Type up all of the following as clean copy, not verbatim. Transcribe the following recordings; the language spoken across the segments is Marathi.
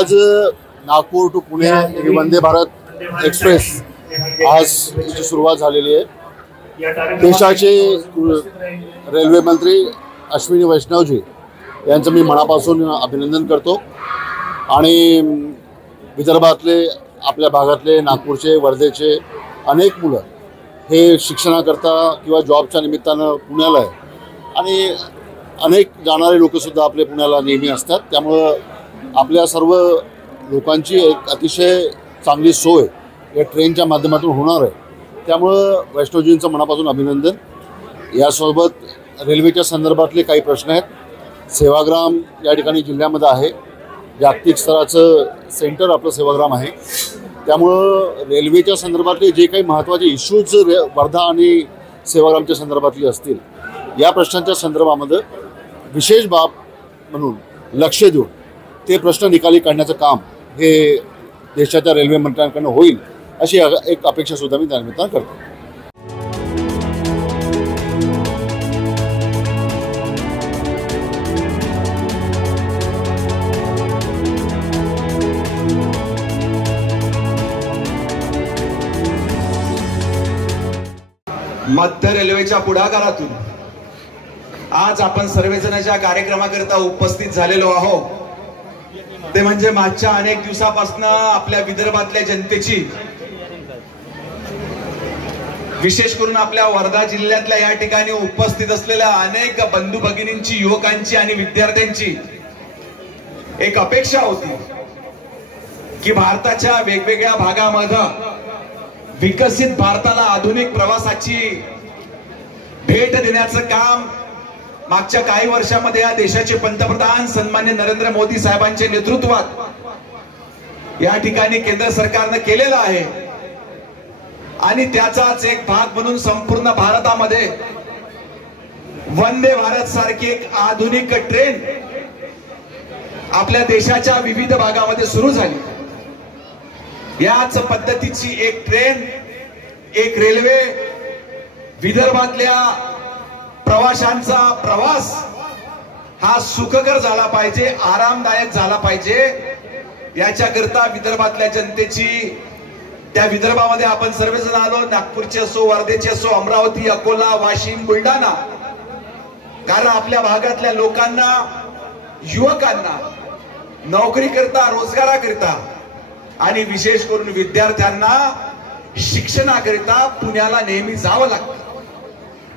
आज नागपूर टू पुणे ही वंदे भारत एक्सप्रेस आज तिची सुरुवात झालेली आहे। देशाचे रेल्वे मंत्री अश्विनी वैष्णवजी यांचं मी मनापासून अभिनंदन करतो आणि विदर्भातले आपल्या भागातले नागपूरचे वर्धेचे अनेक मुलं हे शिक्षणाकरता किंवा जॉबच्या निमित्तानं पुण्याला आहे आणि अनेक जाणारे लोकसुद्धा आपले पुण्याला नेहमी असतात। त्यामुळं आपल्या सर्व लोकांची एक अतिशय चांगली सोय या ट्रेनच्या माध्यमातून होणार आहे। त्यामुळं वैष्णवजींचं मनापासून अभिनंदन। यासोबत रेल्वेच्या संदर्भातले काही प्रश्न आहेत। सेवाग्राम या ठिकाणी जिल्ह्यामध्ये आहे, जागतिक स्तराचं सेंटर आपलं सेवाग्राम आहे। त्यामुळं रेल्वेच्या संदर्भातले जे काही महत्त्वाचे इश्यूज वर्धा आणि सेवाग्रामच्या संदर्भातले असतील या प्रश्नांच्या संदर्भामध्ये विशेष बाब म्हणून लक्ष देऊन ते प्रश्न निकाली काढण्याचं काम हे देशाच्या रेल्वे मंत्र्यांकडून होईल अशी एक अपेक्षा सुद्धा मी त्यानिमित्तानं करतो। मध्य रेल्वेच्या पुढाकारातून आज आपण सर्वजण ज्या कार्यक्रमाकरता उपस्थित झालेलो आहोत ते म्हणजे मागच्या अनेक दिवसापासून आपल्या विदर्भातल्या जनतेची, विशेष करून आपल्या वर्धा जिल्ह्यातल्या या ठिकाणी उपस्थित असलेल्या अनेक बंधू भगिनींची, युवकांची आणि विद्यार्थ्यांची एक अपेक्षा होती की भारताच्या वेगवेगळ्या भागामध्ये विकसित भारताला आधुनिक प्रवासाची भेट देण्याचं काम मागच्या काही वर्षांमध्ये या देशाचे पंतप्रधान सन्माननीय नरेंद्र मोदी साहेबांच्या नेतृत्वात या ठिकाणी केंद्र सरकारने केलेलं आहे आणि त्याचाच एक भाग म्हणून संपूर्ण भारतामध्ये वंदे भारत सारखी एक आधुनिक ट्रेन आपल्या देशाच्या विविध भागामध्ये सुरू झाली। याच पद्धतीची एक ट्रेन, एक रेल्वे विदर्भातल्या प्रवाशांचा प्रवास हा सुखकर झाला पाहिजे, आरामदायक झाला पाहिजे। याच्याकरता विदर्भातल्या जनतेची, त्या विदर्भामध्ये आपण सर्वजण आलो, नागपूरचे असो, वर्धेचे असो, अमरावती, अकोला, वाशिम, बुलढाणा, कारण आपल्या भागातल्या लोकांना, युवकांना नोकरी करता, रोजगाराकरिता आणि विशेष करून विद्यार्थ्यांना शिक्षणाकरिता पुण्याला नेहमी जावं लागतं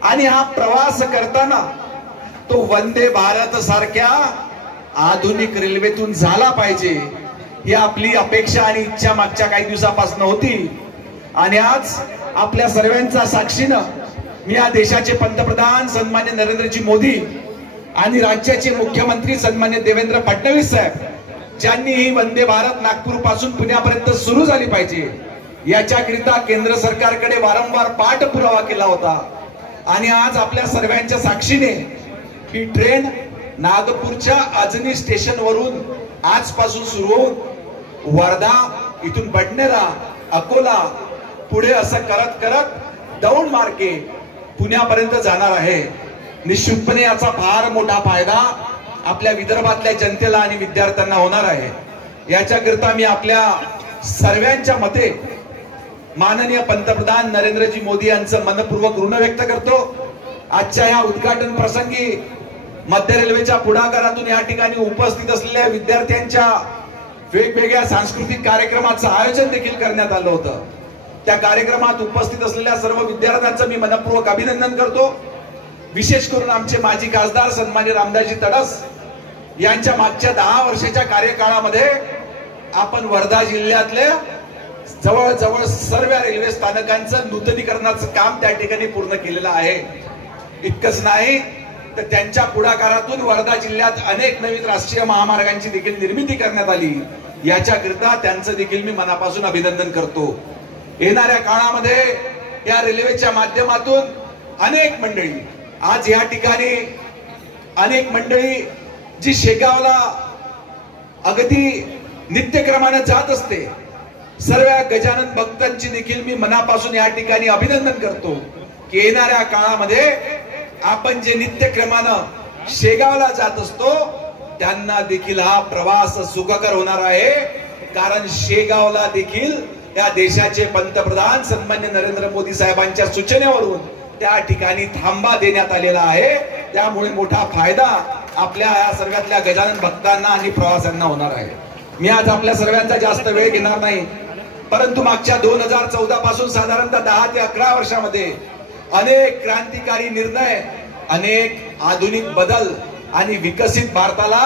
आणि हा प्रवास करताना तो वंदे भारत सारख्या आधुनिक रेल्वेतून झाला पाहिजे ही आपली अपेक्षा आणि इच्छा मागच्या काही दिवसापासून होती आणि आज आपल्या सर्वांच्या साक्षीनं मी या देशाचे पंतप्रधान सन्माननीय नरेंद्रजी मोदी आणि राज्याचे मुख्यमंत्री सन्माननीय देवेंद्र फडणवीस साहेब ज्यांनी ही वंदे भारत नागपूर पासून पुण्यापर्यंत सुरू झाली पाहिजे याच्याकरिता केंद्र सरकारकडे वारंवार पाठपुरावा केला होता आणि आज आपल्या सर्वांच्या साक्षीने ही ट्रेन नागपूरच्या अजनी स्टेशन वरून आजपासून सुरू होऊन वर्धा, इथून बडनेरा, अकोला, पुढे असं करत करत दौंड मार्गे पुण्यापर्यंत जाणार आहे। निश्चितपणे याचा फार मोठा फायदा आपल्या विदर्भातल्या जनतेला आणि विद्यार्थ्यांना होणार आहे। याच्याकरता मी आपल्या सर्वांच्या मते माननीय पंतप्रधान नरेंद्रजी मोदी यांचं मनपूर्वक ऋण व्यक्त करतो। आजच्या या उद्घाटन प्रसंगी मध्य रेल्वेच्या पुढाकारातून या ठिकाणी उपस्थित असलेल्या विद्यार्थ्यांच्या वेगवेगळ्या सांस्कृतिक कार्यक्रमाचं आयोजन देखील करण्यात आलं होतं। त्या कार्यक्रमात उपस्थित असलेल्या सर्व विद्यार्थ्यांचं मी मनपूर्वक अभिनंदन करतो। विशेष करून आमचे माजी खासदार सन्माननीय रामदासजी तडस यांच्या मागच्या 10 वर्षाच्या कार्यकाळामध्ये आपण वर्धा जिल्ह्यातले जवळजवळ सर्व रेल्वे स्थानकांचं नूतनीकरणाचं काम त्या ठिकाणी पूर्ण केलेलं आहे। इतकंच नाही तर त्यांच्या पुढाकारातून वर्धा जिल्ह्यात अनेक नवीन राष्ट्रीय महामार्गांची देखील निर्मिती करण्यात आली। याच्याकरिता त्यांचं देखील मी मनापासून अभिनंदन करतो। येणाऱ्या काळामध्ये या रेल्वेच्या माध्यमातून अनेक मंडळी, आज या ठिकाणी अनेक मंडळी जी शेगावला अगदी नित्यक्रमाने जात असते, सर्व गजानन भक्तांची देखील मी मनापासून या ठिकाणी अभिनंदन करतो की येणाऱ्या काळामध्ये आपण जे नित्यक्रमानं शेगावला जात असतो त्यांना देखील हा प्रवास सुखकर होणार आहे, कारण शेगावला देखील या देशाचे पंतप्रधान सन्मान्य नरेंद्र मोदी साहेबांच्या सूचनेवरून त्या ठिकाणी थांबा देण्यात आलेला आहे. त्यामुळे मोठा फायदा आपल्या या सर्वातल्या गजानन भक्तांना आणि प्रवाशांना होणार आहे. मी आज आपल्या सर्वांचा जास्त वेळ घेणार नाही, परंतु मागच्या 2014 पासून साधारणतः 10 ते 11 वर्षामध्ये अनेक क्रांतिकारी निर्णय, अनेक आधुनिक बदल आणि विकसित भारताला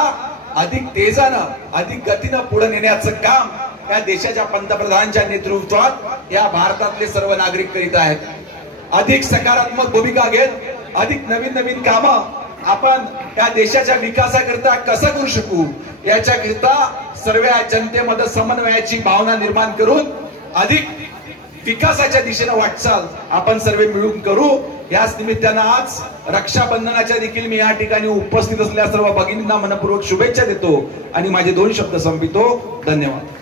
अधिक तेजानं, अधिक गतीनं पुढे नेण्याचं काम या देशाच्या पंतप्रधानांच्या नेतृत्वात या भारतातले सर्व नागरिक करीत आहेत. अधिक सकारात्मक भूमिका घेत अधिक नवीन नवीन कामं आपण त्या देशाच्या विकासाकरिता कसं करू शकू याच्याकरिता सर्व जनतेमध्ये समन्वयाची भावना निर्माण करून अधिक विकासाच्या दिशेने वाटचाल आपण सर्व मिळून करू. याच निमित्तानं आज रक्षाबंधनाच्या देखील मी या ठिकाणी उपस्थित असलेल्या सर्व भगिनींना मनपूर्वक शुभेच्छा देतो आणि माझे 2 शब्द संपवितो. धन्यवाद.